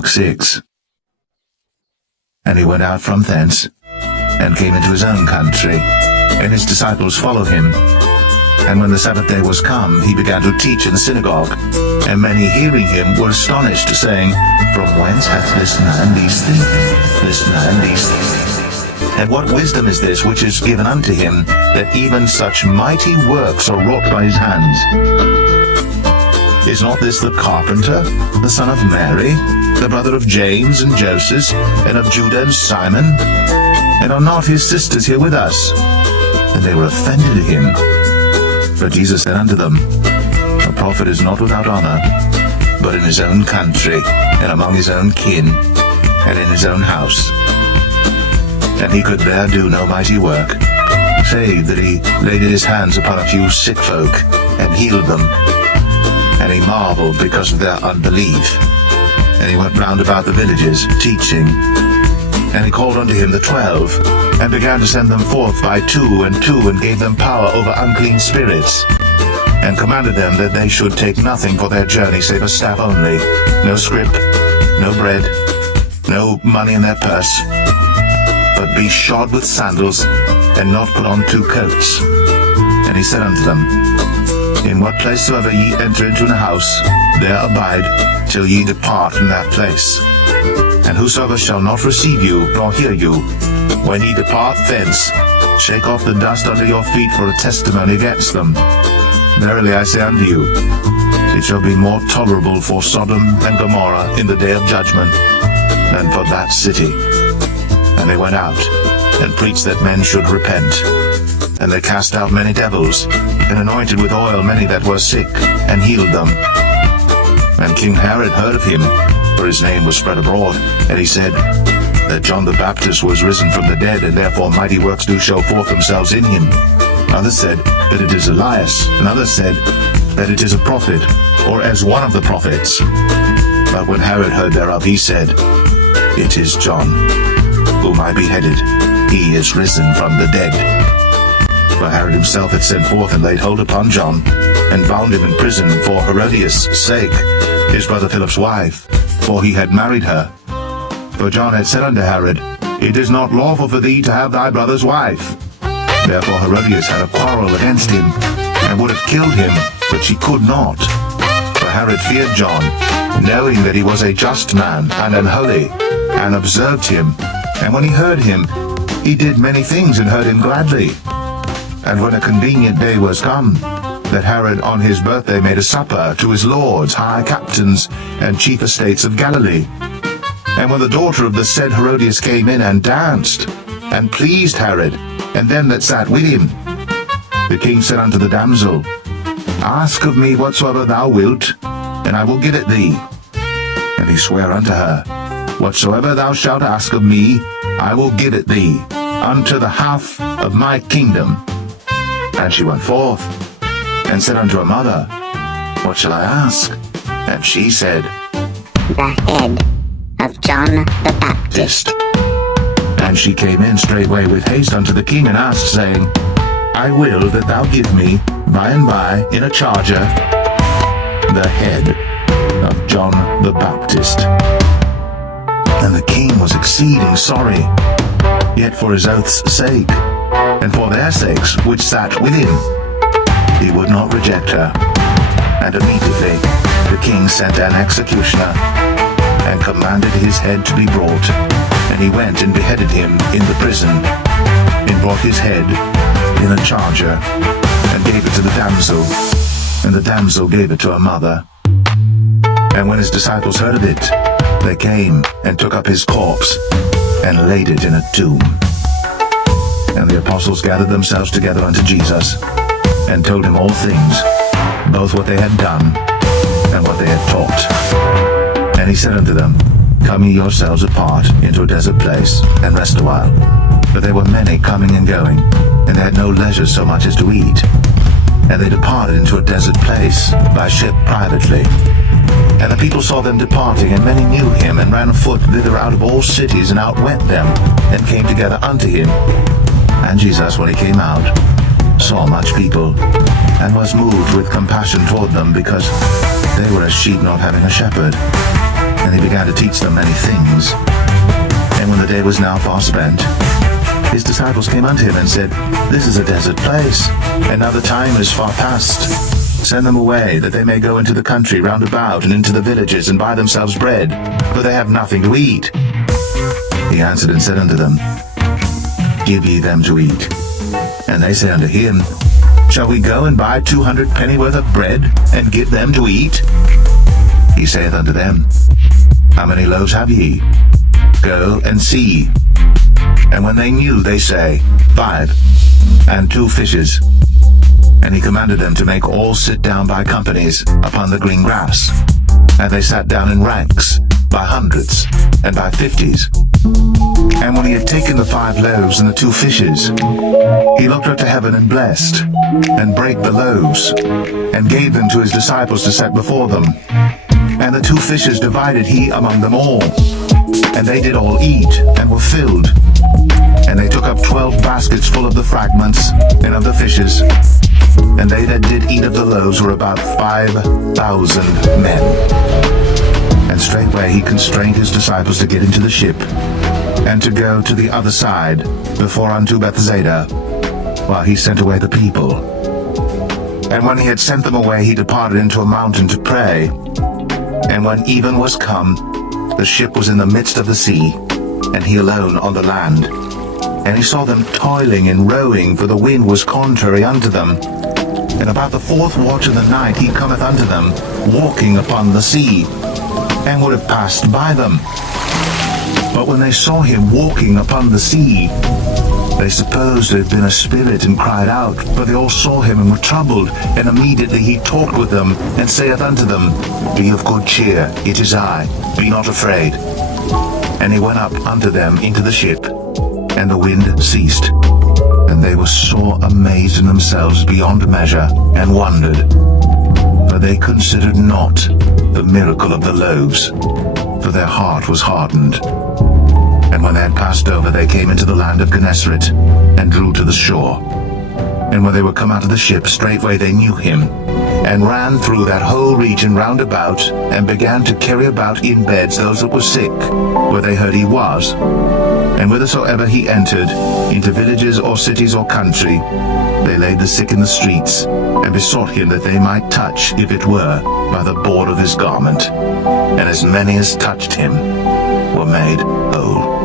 Mark 6. And he went out from thence, and came into his own country, and his disciples followed him. And when the Sabbath day was come, he began to teach in the synagogue. And many hearing him were astonished, saying, From whence hath this man these things? This man these things? And what wisdom is this which is given unto him, that even such mighty works are wrought by his hands? Is not this the carpenter, the son of Mary, the brother of James and Joseph, and of Judah and Simon? And are not his sisters here with us? And they were offended at him. But Jesus said unto them, A prophet is not without honor, but in his own country, and among his own kin, and in his own house. And he could there do no mighty work, save that he laid his hands upon a few sick folk, and healed them. And he marveled because of their unbelief. And he went round about the villages, teaching. And he called unto him the 12, and began to send them forth by 2 and 2, and gave them power over unclean spirits, and commanded them that they should take nothing for their journey save a staff only, no scrip, no bread, no money in their purse, but be shod with sandals, and not put on 2 coats. And he said unto them, In what place soever ye enter into a house, there abide till ye depart from that place. And whosoever shall not receive you, nor hear you, when ye depart thence, shake off the dust under your feet for a testimony against them. Verily I say unto you, it shall be more tolerable for Sodom and Gomorrah in the day of judgment than for that city. And they went out, and preached that men should repent. And they cast out many devils, and anointed with oil many that were sick, and healed them. And King Herod heard of him, for his name was spread abroad, and he said, that John the Baptist was risen from the dead, and therefore mighty works do show forth themselves in him. Others said that it is Elias, and others said that it is a prophet, or as one of the prophets. But when Herod heard thereof, he said, It is John, whom I beheaded. He is risen from the dead. For Herod himself had sent forth and laid hold upon John, and bound him in prison for Herodias' sake, his brother Philip's wife, for he had married her. For John had said unto Herod, It is not lawful for thee to have thy brother's wife. Therefore Herodias had a quarrel against him, and would have killed him, but she could not. For Herod feared John, knowing that he was a just man and an holy, and observed him. And when he heard him, he did many things, and heard him gladly. And when a convenient day was come, that Herod on his birthday made a supper to his lords, high captains, and chief estates of Galilee. And when the daughter of the said Herodias came in and danced, and pleased Herod, and them that sat with him, the king said unto the damsel, Ask of me whatsoever thou wilt, and I will give it thee. And he sware unto her, Whatsoever thou shalt ask of me, I will give it thee, unto the half of my kingdom. And she went forth, and said unto her mother, What shall I ask? And she said, The head of John the Baptist. And she came in straightway with haste unto the king, and asked, saying, I will that thou give me by and by in a charger the head of John the Baptist. And the king was exceeding sorry, yet for his oath's sake, and for their sakes which sat with him, he would not reject her. And immediately the king sent an executioner, and commanded his head to be brought. And he went and beheaded him in the prison, and brought his head in a charger, and gave it to the damsel, and the damsel gave it to her mother. And when his disciples heard of it, they came and took up his corpse, and laid it in a tomb. And the apostles gathered themselves together unto Jesus, and told him all things, both what they had done, and what they had taught. And he said unto them, Come ye yourselves apart into a desert place, and rest a while. But there were many coming and going, and they had no leisure so much as to eat. And they departed into a desert place, by ship privately. And the people saw them departing, and many knew him, and ran afoot thither out of all cities, and outwent them, and came together unto him. And Jesus, when he came out, saw much people, and was moved with compassion toward them, because they were as sheep not having a shepherd. And he began to teach them many things. And when the day was now far spent, his disciples came unto him and said, This is a desert place, and now the time is far past. Send them away, that they may go into the country round about, and into the villages, and buy themselves bread, for they have nothing to eat. He answered and said unto them, Give ye them to eat. And they say unto him, Shall we go and buy 200 pennyworth of bread, and give them to eat? He saith unto them, How many loaves have ye? Go and see. And when they knew, they say, 5, and 2 fishes. And he commanded them to make all sit down by companies upon the green grass. And they sat down in ranks, by hundreds, and by 50s. And when he had taken the 5 loaves and the 2 fishes, he looked up to heaven and blessed, and brake the loaves, and gave them to his disciples to set before them. And the 2 fishes divided he among them all. And they did all eat, and were filled. And they took up 12 baskets full of the fragments, and of the fishes. And they that did eat of the loaves were about 5,000 men. And straightway he constrained his disciples to get into the ship, and to go to the other side, before unto Bethsaida, while he sent away the people. And when he had sent them away, he departed into a mountain to pray. And when even was come, the ship was in the midst of the sea, and he alone on the land. And he saw them toiling and rowing, for the wind was contrary unto them. And about the 4th watch of the night he cometh unto them, walking upon the sea, and would have passed by them. But when they saw him walking upon the sea, they supposed it had been a spirit, and cried out. For they all saw him, and were troubled. And immediately he talked with them, and saith unto them, Be of good cheer, it is I, be not afraid. And he went up unto them into the ship, and the wind ceased. And they were sore amazed in themselves beyond measure, and wondered. For they considered not the miracle of the loaves, for their heart was hardened. And when they had passed over, they came into the land of Gennesaret, and drew to the shore. And when they were come out of the ship, straightway they knew him, and ran through that whole region round about, and began to carry about in beds those that were sick, where they heard he was. And whithersoever he entered, into villages or cities or country, they laid the sick in the streets, and besought him that they might touch, if it were, by the board of his garment. And as many as touched him were made whole.